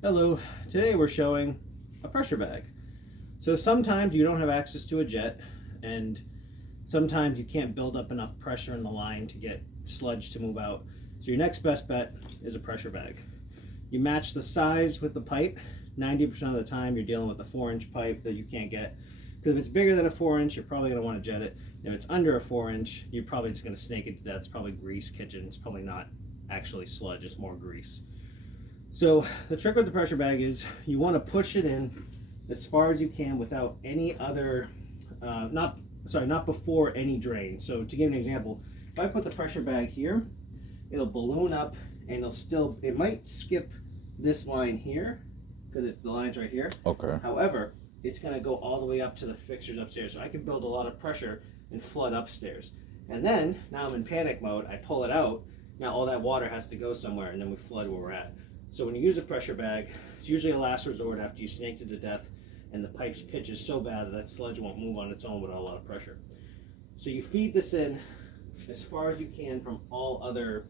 Hello, today we're showing a pressure bag. So sometimes you don't have access to a jet, and sometimes you can't build up enough pressure in the line to get sludge to move out. So your next best bet is a pressure bag. You match the size with the pipe. 90% of the time you're dealing with a 4-inch pipe that you can't get. Because if it's bigger than a 4-inch, you're probably going to want to jet it. If it's under a 4-inch, you're probably just going to snake it to death. It's probably grease kitchen. It's probably not actually sludge, it's more grease. So the trick with the pressure bag is you want to push it in as far as you can without any other, not before any drain. So to give an example, if I put the pressure bag here, it'll balloon up and it might skip this line here because the line's right here. Okay. However, it's going to go all the way up to the fixtures upstairs. So I can build a lot of pressure and flood upstairs. And then now I'm in panic mode. I pull it out. Now all that water has to go somewhere and then we flood where we're at. So when you use a pressure bag, it's usually a last resort after you snaked it to death and the pipe's pitch is so bad that sludge won't move on its own without a lot of pressure. So you feed this in as far as you can from all other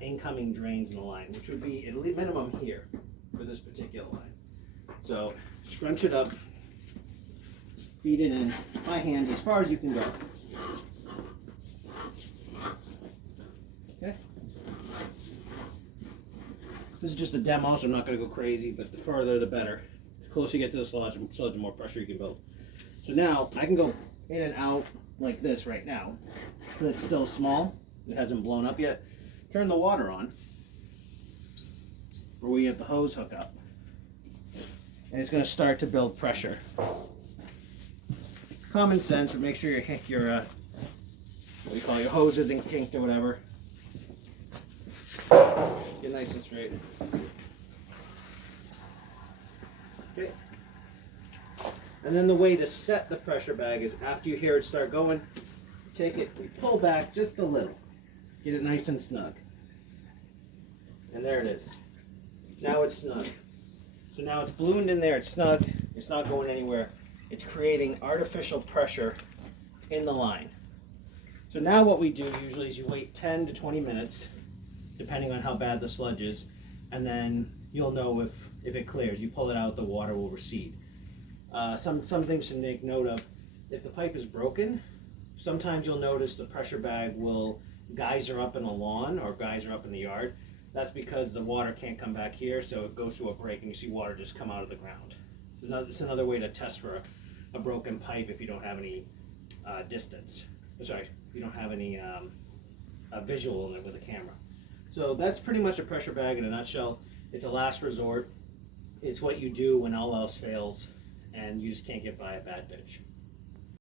incoming drains in the line, which would be at least minimum here for this particular line. So scrunch it up, feed it in by hand as far as you can go. Okay. This is just a demo, so I'm not going to go crazy, but the further the better. The closer you get to the sludge, the more pressure you can build. So now I can go in and out like this right now. It's still small, it hasn't blown up yet. Turn the water on, where we have the hose hook up, and it's going to start to build pressure. Common sense, but make sure your what do you call your hose isn't kinked or whatever. Get nice and straight. Okay. And then the way to set the pressure bag is after you hear it start going, take it, we pull back just a little. Get it nice and snug. And there it is. Now it's snug. So now it's ballooned in there, it's snug, it's not going anywhere. It's creating artificial pressure in the line. So now what we do usually is you wait 10 to 20 minutes, depending on how bad the sludge is, and then you'll know if it clears. You pull it out, the water will recede. Some things to make note of. If the pipe is broken, sometimes you'll notice the pressure bag will geyser up in the lawn or geyser up in the yard. That's because the water can't come back here, so it goes through a break and you see water just come out of the ground. So it's another way to test for a broken pipe if you don't have any distance. Sorry, you don't have any visual in it with a camera. So that's pretty much a pressure bag in a nutshell. It's a last resort. It's what you do when all else fails and you just can't get by a bad pitch.